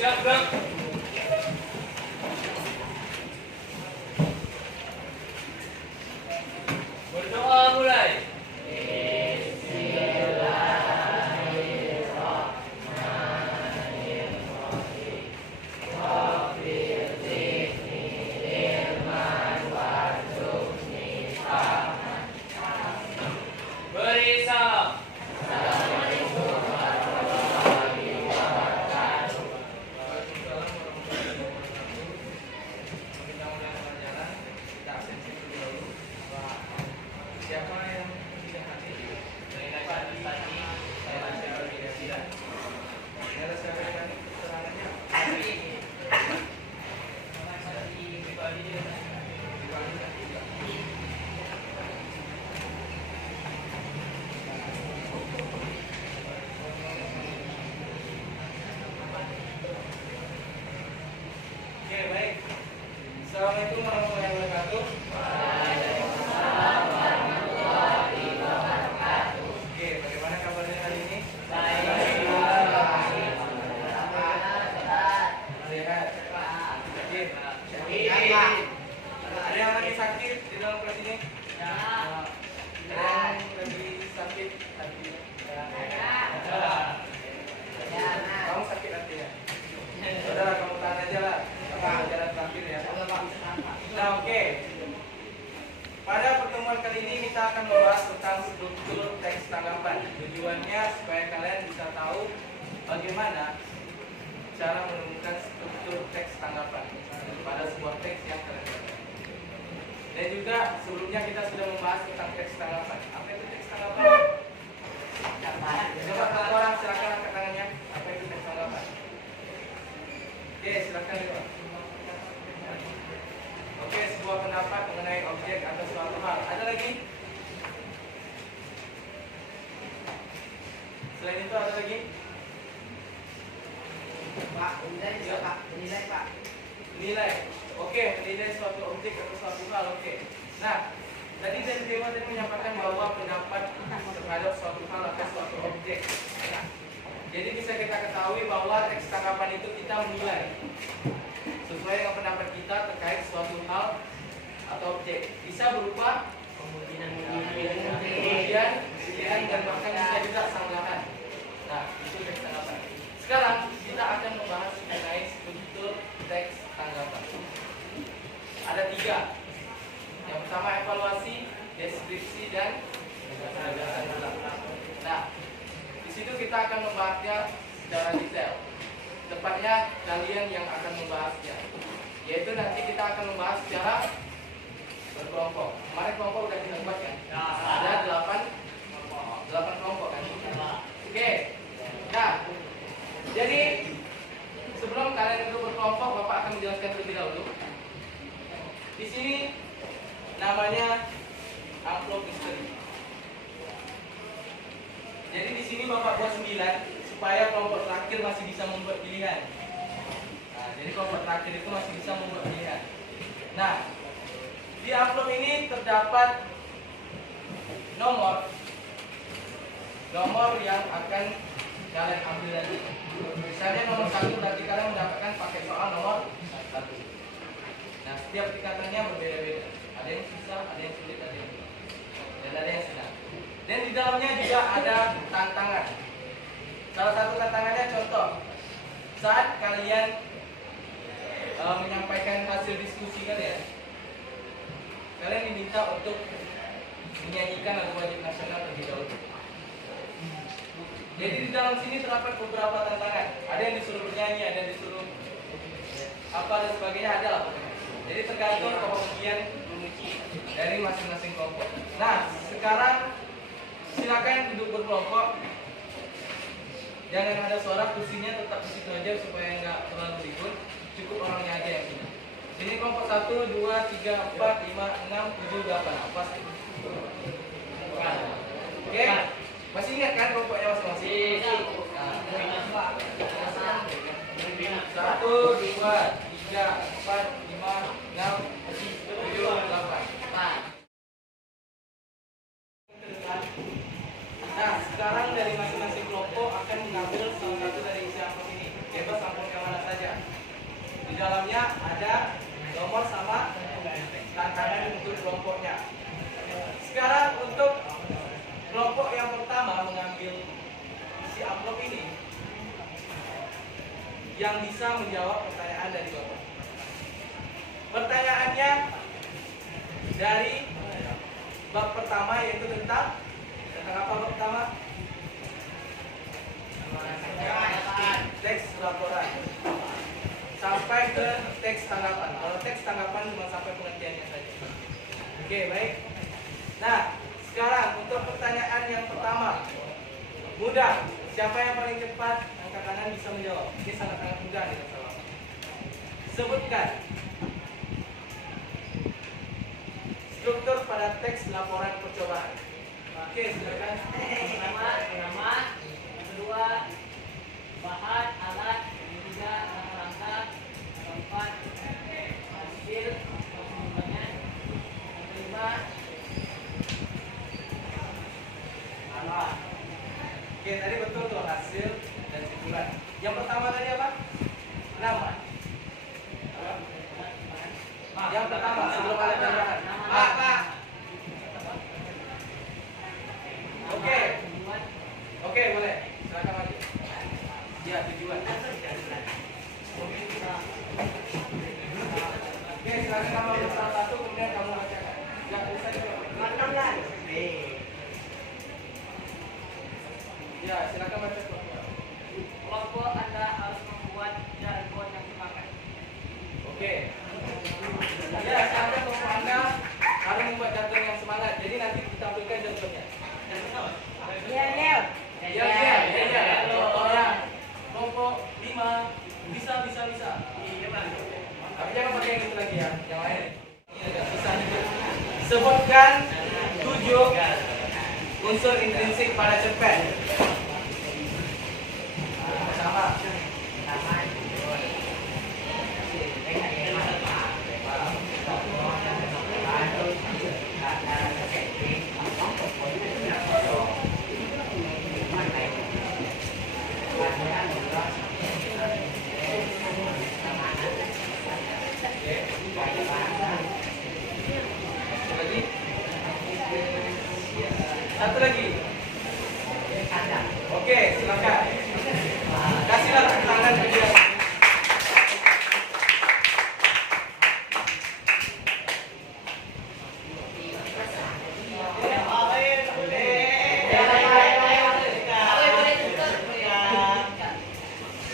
Siap, Bang. Berdoa mulai. Beri salam. Siapa yang tidak hadir? Mengenai tadi saya rasa berbeda. Ada siapa yang hadir keterangannya? Tapi pribadi dia. Oke, baik. Assalamualaikum warahmatullahi wabarakatuh. Oke, bagaimana kabarnya hari ini? Sehat. Sakit. Ada yang lagi sakit di dalam kelas ini? Ada yang lagi sakit hatinya? Kamu sakit hatinya? Saudara, kamu tahan aja lah. Pelajaran terakhir ya. Nah, oke. Pada pertemuan kali ini kita akan membahas tentang struktur teks tanggapan. Tujuannya supaya kalian bisa tahu bagaimana cara menemukan struktur teks tanggapan pada sebuah teks yang kalian baca. Dan juga sebelumnya kita sudah membahas tentang teks tanggapan. Apa itu teks tanggapan? Coba satu orang silakan angkat tangannya. Apa itu teks tanggapan? Oke, silakan Pak. Oke, sebuah pendapat mengenai objek atau suatu hal. Ada lagi? Selain itu ada lagi? Pak, menilai bisa Pak, menilai Pak. Nilai. Oke, menilai suatu objek atau suatu hal. Oke. Nah, tadi dari Dewa tadi menyampaikan bahwa pendapat terhadap suatu hal atau suatu objek. Nah, jadi bisa kita ketahui bahwa teks tanggapan itu kita menilai sesuai dengan pendapat kita terkait suatu hal atau objek. Bisa berupa kemudian, dan bahkan bisa juga sanggahan. Nah, itu teks tanggapan. Sekarang kita akan membahas mengenai struktur teks tanggapan. Ada 3. Yang pertama evaluasi, deskripsi, dan penjelasan ulang. Nah, di situ kita akan membahasnya secara detail. Tepatnya kalian yang akan membahasnya. Yaitu nanti kita akan membahas secara berkelompok. Kemarin kelompok udah kita buat kan? Ada 8 kelompok kan? Oke. Nah, jadi sebelum kalian itu berkelompok, Bapak akan menjelaskan terlebih dahulu. Di sini namanya amplop misteri. Jadi di sini Bapak buat 9 supaya kelompok terakhir masih bisa membuat pilihan. Nah, jadi kelompok terakhir itu masih bisa membuat pilihan. Nah, di amplop ini terdapat nomor yang akan kalian ambil nanti. Misalnya nomor 1 berarti kalian mendapatkan pakai soal nomor 1. Nah, setiap tingkatannya berbeda-beda. Ada yang susah, ada yang sulit, ada yang mudah, dan ada yang senang. Dan di dalamnya juga ada tantangan. Salah satu tantangannya contoh saat kalian menyampaikan hasil diskusi kalian diminta untuk menyanyikan lagu wajib nasional terlebih dahulu. Jadi di dalam sini terdapat beberapa tantangan. Ada yang disuruh bernyanyi, ada yang disuruh apa dan sebagainya, ada lah pokoknya. Jadi tergantung kehobian dari masing-masing kelompok. Nah, sekarang silakan duduk berkelompok. Jangan ada suara, kursinya tetap di situ aja supaya nggak terlalu ribut. Cukup orangnya aja yang punya. Ini kelompok 1, 2, 3, 4, 5, 6, 7, 8. Apa sih? Oke. Masih ingat kan kelompoknya masing-masing? Nah, 1, 2, 3, 4, 5, 6, 7, 8. Nah, sekarang dari masing-masing kelompok akan mengambil salah satu dari isi amplop ini. Bebas amplop yang mana saja. ada nomor sama tantangan untuk kelompoknya. Sekarang untuk kelompok yang pertama mengambil isi amplop ini, yang bisa menjawab pertanyaan dari Bapak. Pertanyaannya dari bab pertama, yaitu tentang apa bab pertama? Teks laporan. Sampai ke teks tanggapan. Kalau teks tanggapan cuma sampai pengertiannya saja. Oke, baik. Nah, sekarang untuk pertanyaan yang pertama, mudah. Siapa yang paling cepat angkat tangan bisa menjawab. Ini sangat mudah nih, salah. Sebutkan struktur pada teks laporan percobaan. Oke, silakan. Pertama, nama. Yang kedua, bahan, alat. Yang ketiga, langkah. Yang keempat, hasil pertumbuhannya. Yang kelima, alat. Oke, tadi betul tuh hasil dan simpulan. Yang pertama tadi apa? Nama. Yang pertama sebelum ada tambahan. Pak. Oke. Oke, boleh. Silakan maju. Ya, tujuan. Oke, silakan kamu ambil salah satu, kemudian kamu bacakan. Enggak usah dijawab. Ya, silakan baca kelompok. Kelompok Anda harus membuat jargon yang dipakai. Oke. Ya, sekarang kelompok Anda harus membuat jargon yang semangat. Jadi nanti kita tampilkan jargonnya. Ya. Contohnya kelompok 5 bisa. Tapi jangan pakai yang itu lagi ya, yang lain. Ini agak susah nih. Sebutkan 7 unsur intrinsik pada cerpen. Sama. Satu lagi. Oke, silakan. Kasihlah tepuk tangan ke dia.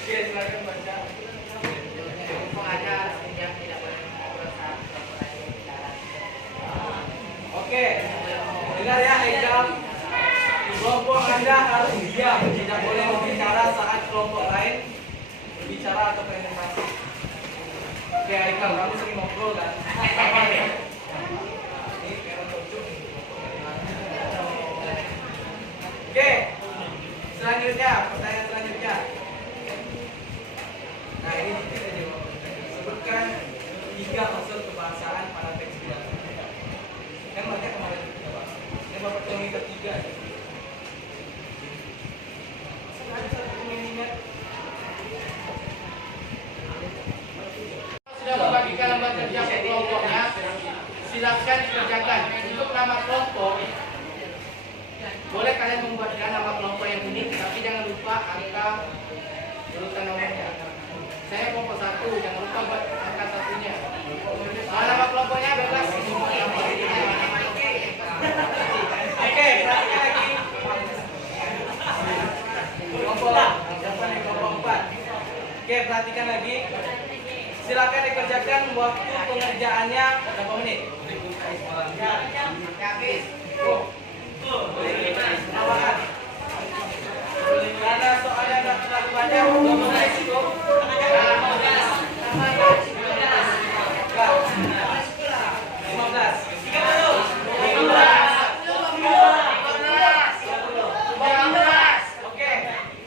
Oke, silakan baca. Oke, dengar ya, Haikal. Kelompok Anda harus diam, tidak boleh berbicara saat kelompok lain berbicara atau presentasi. Oke, Haikal, kamu sering ngobrol kan? Apa ya? Ini memang cocok nih. Oke, selanjutnya, pertanyaan selanjutnya. Nah, ini dikit aja. Sebutkan 3 unsur kebahasaan pada teks pidato. Kan banyak kemarin kita bahas. Ini bapak yang ketiga. Sudah membagikan lembar kerja ke kelompoknya, silakan dikerjakan. Untuk nama kelompok, boleh kalian membuatkan nama kelompok yang unik, tapi jangan lupa angka urutan nomornya. Saya kelompok 1, jangan lupa buat angka 1-nya. Nama kelompoknya bebas. Oke, perhatikan lagi. Kelompok 4. Oke, perhatikan lagi. Silakan dikerjakan, waktu pengerjaannya berapa menit? Tambahan. Karena soalnya nggak terlalu banyak, 2 menit cukup. 15. Oke,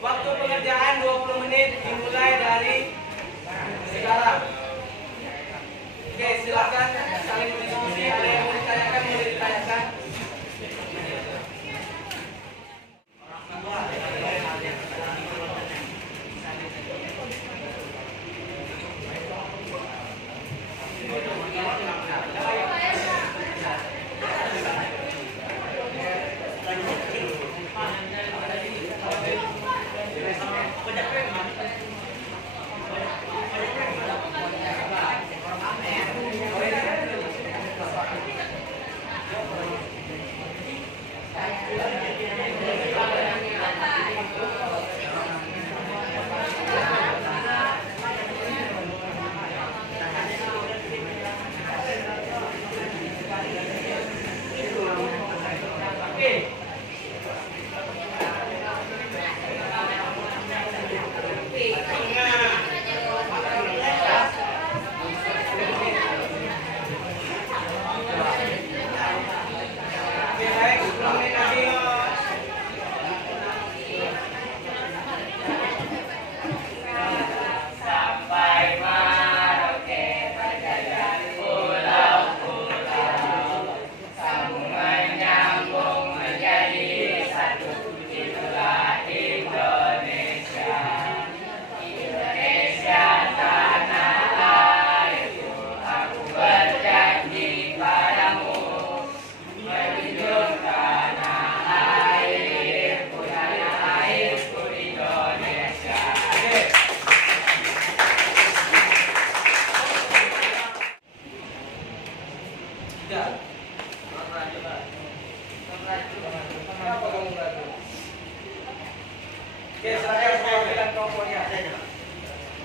waktu pengerjaan 20 menit dimulai dari sekarang. Oke, silakan saling berdiskusi. Ada yang mau ditanyakan, boleh ditanyakan.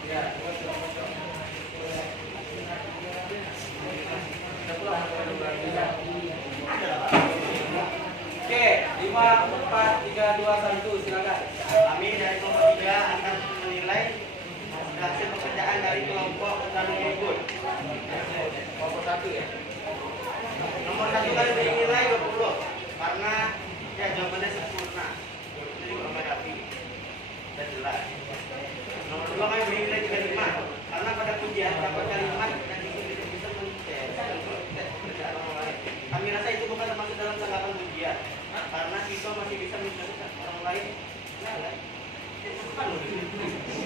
Ya, masuk. Udah pulang, Oke, 5, 4, 3, 2, 1, silakan. Kami dari kelompok 3 akan menilai hasil pekerjaan dari kelompok Tanung Ikut. Kelompok 1 ya. Nomor 1 kami beri nilai 20 karena ya jawabannya sempurna. Jadi rapi dan jelas. Nomor 2 kami beri nilai 35 karena pada pujian dapat kalimat dan itu tidak bisa mentes pekerjaan orang lain. Kami rasa itu bukan termasuk dalam tanggapan pujian karena siswa masih bisa mencontoh orang lain.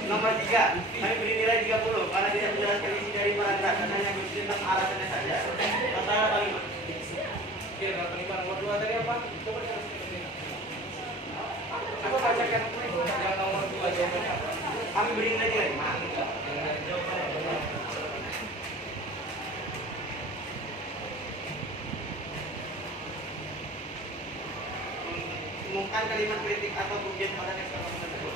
Nomor 3, kami beri nilai 30 karena tidak menjelaskan isi dari paragraf dan hanya bercerita tentang alasannya saja. Total kalimat. Oke, nomor 2 tadi apa? Coba jelaskan. Coba bacakan yang nomor 2 jawabannya apa? Kami beri nilai 5. Temukan kalimat kritik atau pujian pada teks tersebut.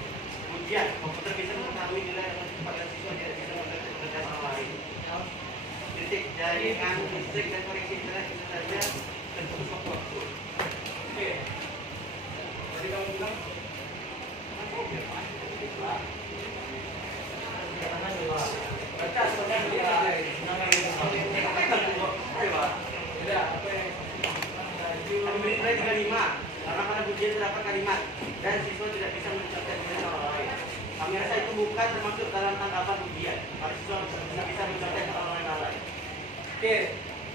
Pujian, komputer bisa mengetahui nilai yang pada siswa tidak bisa mengerjakan orang lain. Kritik, jaringan listrik dan koneksi internet bisa saja terputus waktu-waktu. Oke. Tadi kamu bilang baca soalnya dia ada tidak apa yang Kami beri nilai 35 karena pada pujian terdapat kalimat dan siswa tidak bisa mencontoh nilai orang lain. Kami rasa itu bukan termasuk dalam tanggapan pujian. Para siswa tidak bisa mencontoh orang lain. Oke,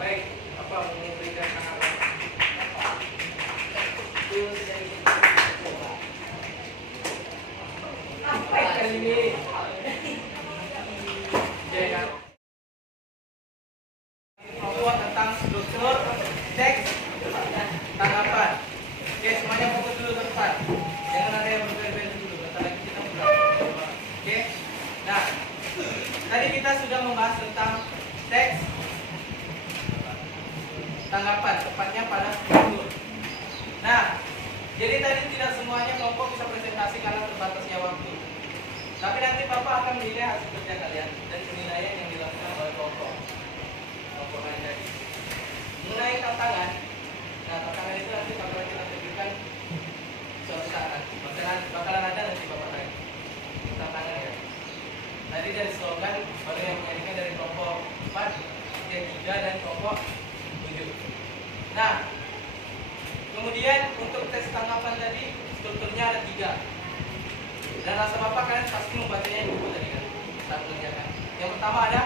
baik. Apa memberikan tanggapan? Apa kali ini? Ya kan? Membuat tentang struktur teks tanggapan. Oke, semuanya fokus dulu ke depan. Jangan ada yang berbeda dulu. Bentar lagi kita mulai. Oke. Nah, tadi kita sudah membahas tentang teks tanggapan, tepatnya pada struktur. Nah, jadi tadi tidak semuanya kelompok bisa presentasi karena terbatasnya waktu. Tapi nanti Bapak akan menilai hasil kerja kalian dan penilaian yang dilakukan oleh kelompok kalian tadi. Mengenai tantangan, nah tantangan itu nanti bakalan kita tunjukkan suatu saat. Bakalan ada nanti Bapak tanya tantangan ya. Tadi dari slogan baru yang menyanyikan dari kelompok 4, yang 3 dan kelompok 7. Nah, kemudian untuk tes tanggapan tadi strukturnya ada 3. Dan rasa Bapak kalian pasti membacanya di buku tadi kan saat mengerjakan. Yang pertama ada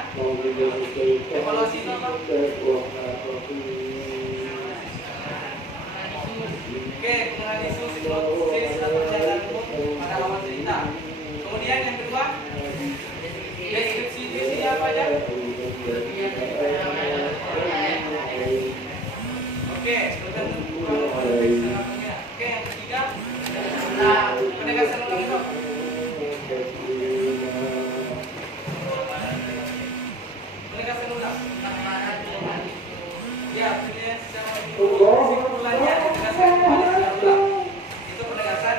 evaluasi itu apa? Oke, menganalisis sinopsis atau pernyataan umum pada awal cerita. Kemudian yang kedua, deskripsi ini apa aja? Oke, oke, yang ketiga, nah, penegasan undang-undang. Penegasan undang. Ya, penilaian secara kesimpulannya penegasan kembali secara ulang. Itu penegasan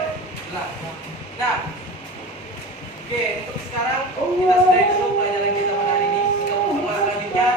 ulang. Nah, oke, untuk sekarang kita sudahi dulu pelajaran kita pada hari ini. Kita pertemuan selanjutnya